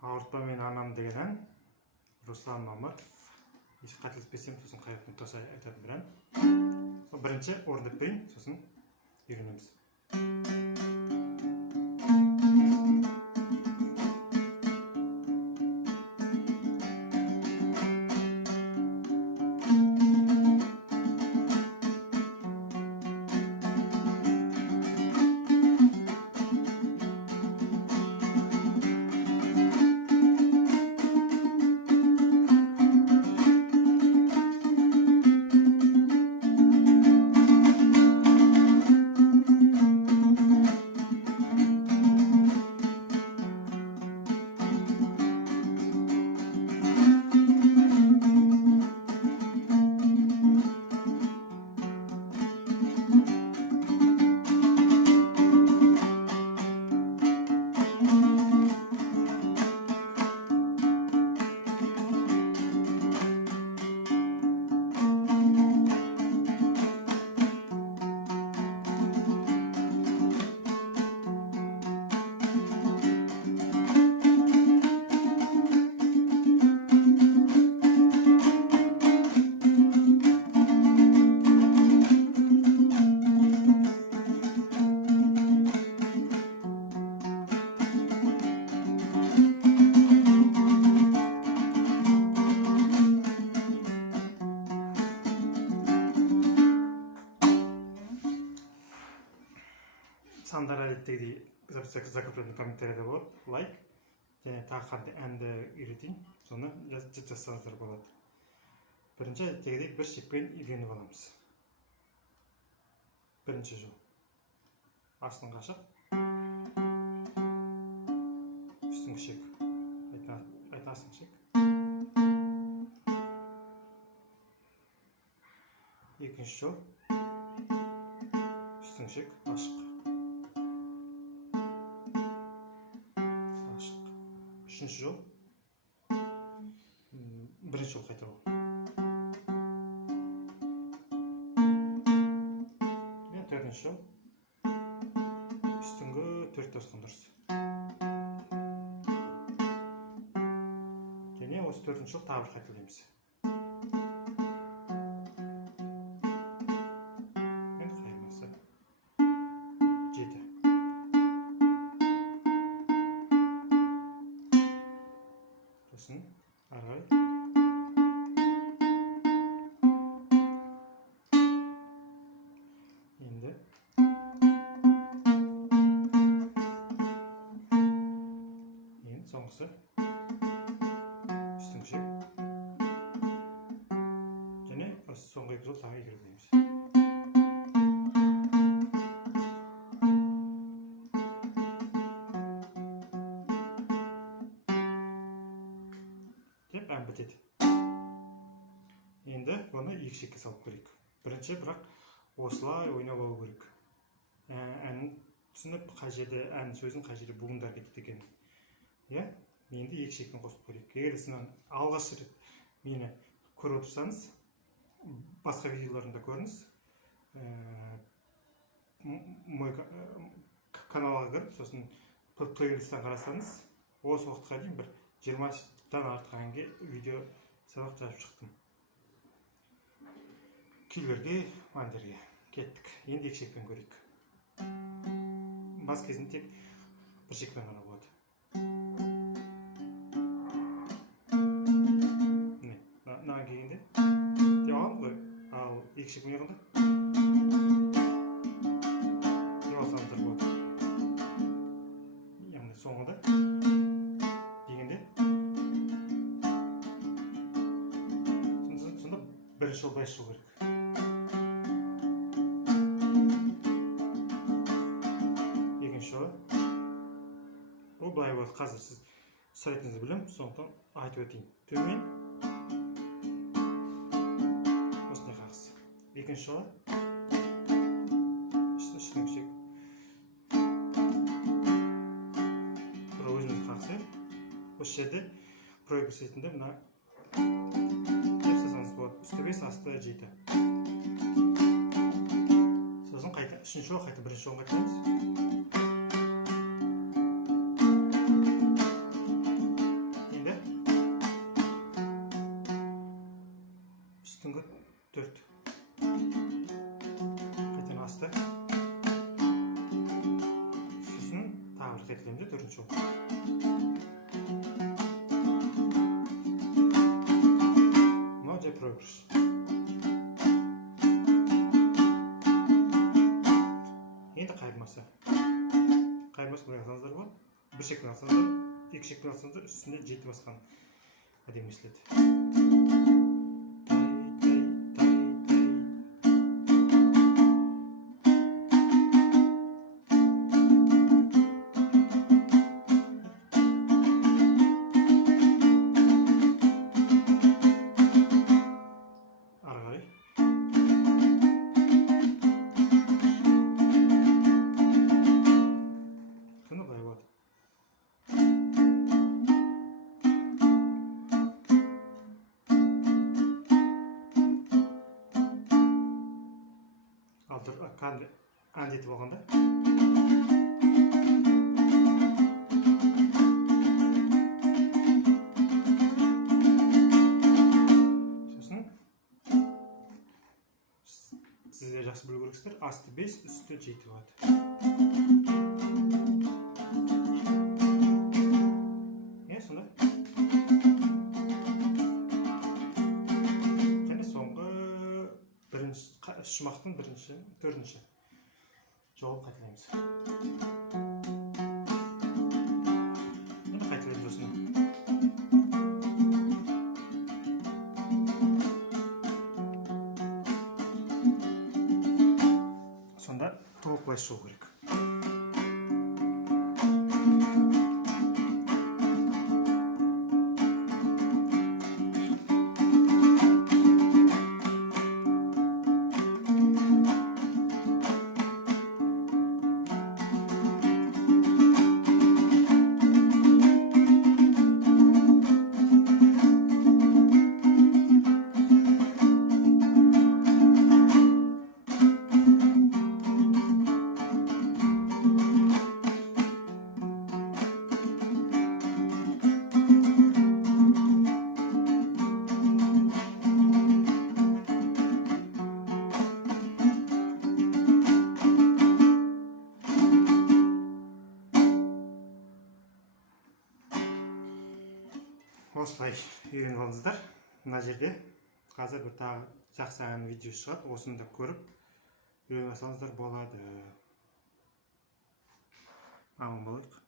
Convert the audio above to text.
Ауыртпа Алла деген ән, Руслан Мамат. Қателеспесем, сосын қайраттың тоса айтатын бір ән. Бірінші орындап берейін, сосын үйренеміз. Сандар әдеттегідей закрепленный комментарийда болады, лайк, және тағы қандай әнді үйретейін, соны жазсаңыздар болады. Бірінші әдеттегідей бір шекпен үйреніп аламыз. Бірінші жол. Астың қашық, үстің шек. Айтасың шек. Екінші жол. Үстің шек, ашық. Үшінші жол. Бірінші жол қайтару. Төртінші жол. Үстіңгі төрт тосқан дұрыс. Және осы төртінші жол тағы бір қайталаймыз. Енді қайырмасы. 7. Сосын арай. Енді соңғысы үстің шек. Және осы соңғы екі жол тағы егермейміз. Деп ән бітеді. Енді оны екі шекке салып көрейік. Бірінші бірақ осылай ойнап алу керек. Әнін түсініп, қай жерде ән сөзін қай жерде буындар кетеді екен. Енді екі шекпен қосып көрейік. Егер сізден алғаш рет мені көріп отырсаңыз, басқа видеоларымда көріңіз. Мой каналға кіріп, сосын плейлисттен қарасаңыз, осы уақытқа дейін бір 20-тан артық әнге видео сабақ жазып шықтым. Күйлерге, әндерге кеттік. Енді екі шекпен көрейік. Бас кезінде тек бір шекпен ғана болады. Мынаған келгенде деп аламыз ғой, ал екі шекпен келгенде деп алсаңыздар болады. Яғни соңында дегенде сонда бірінші жол былай шығу керек. Екінші жолы ол былай болады. Қазір сіз сұрайтыныңызды білем, сондықтан айтып өтейін. Төмен осындай қағыс. Екінші жолы үстің шек. Бұра өзімізді қағысы. Осы жерде проект сетінде мына жасасаңыз болады. Үсті 5, асты 7. Сосын қайта үшінші жол, қайта бірінші жолға қайтамыз. қайталаймын да төртінші жолы. Мынау жай проигрыш. Енді қайырмасы. Қайырмасы былай алсаңыздар болады. Бір шекпен алсаңыздар, екі шекпен алсаңыздар, үстінде жеті басқан әдемі естіледі. Ары қарай. Сонда былай болады. Әндетіп алғанда сосын сіздер жақсы білу керексіздер, асты 5, үсті 7 болады. Сонда және соңғы шумақтың төртінші жолын қайталаймыз. Енді қайталаймыз осыны. Сонда толық былай шығу керек. Осылай үйреніп алдыңыздар. Мына жерде қазір бір тағы жақсы ән видео шығады. Осыны да көріп үйреніп алсаңыздар болады. Аман болайық.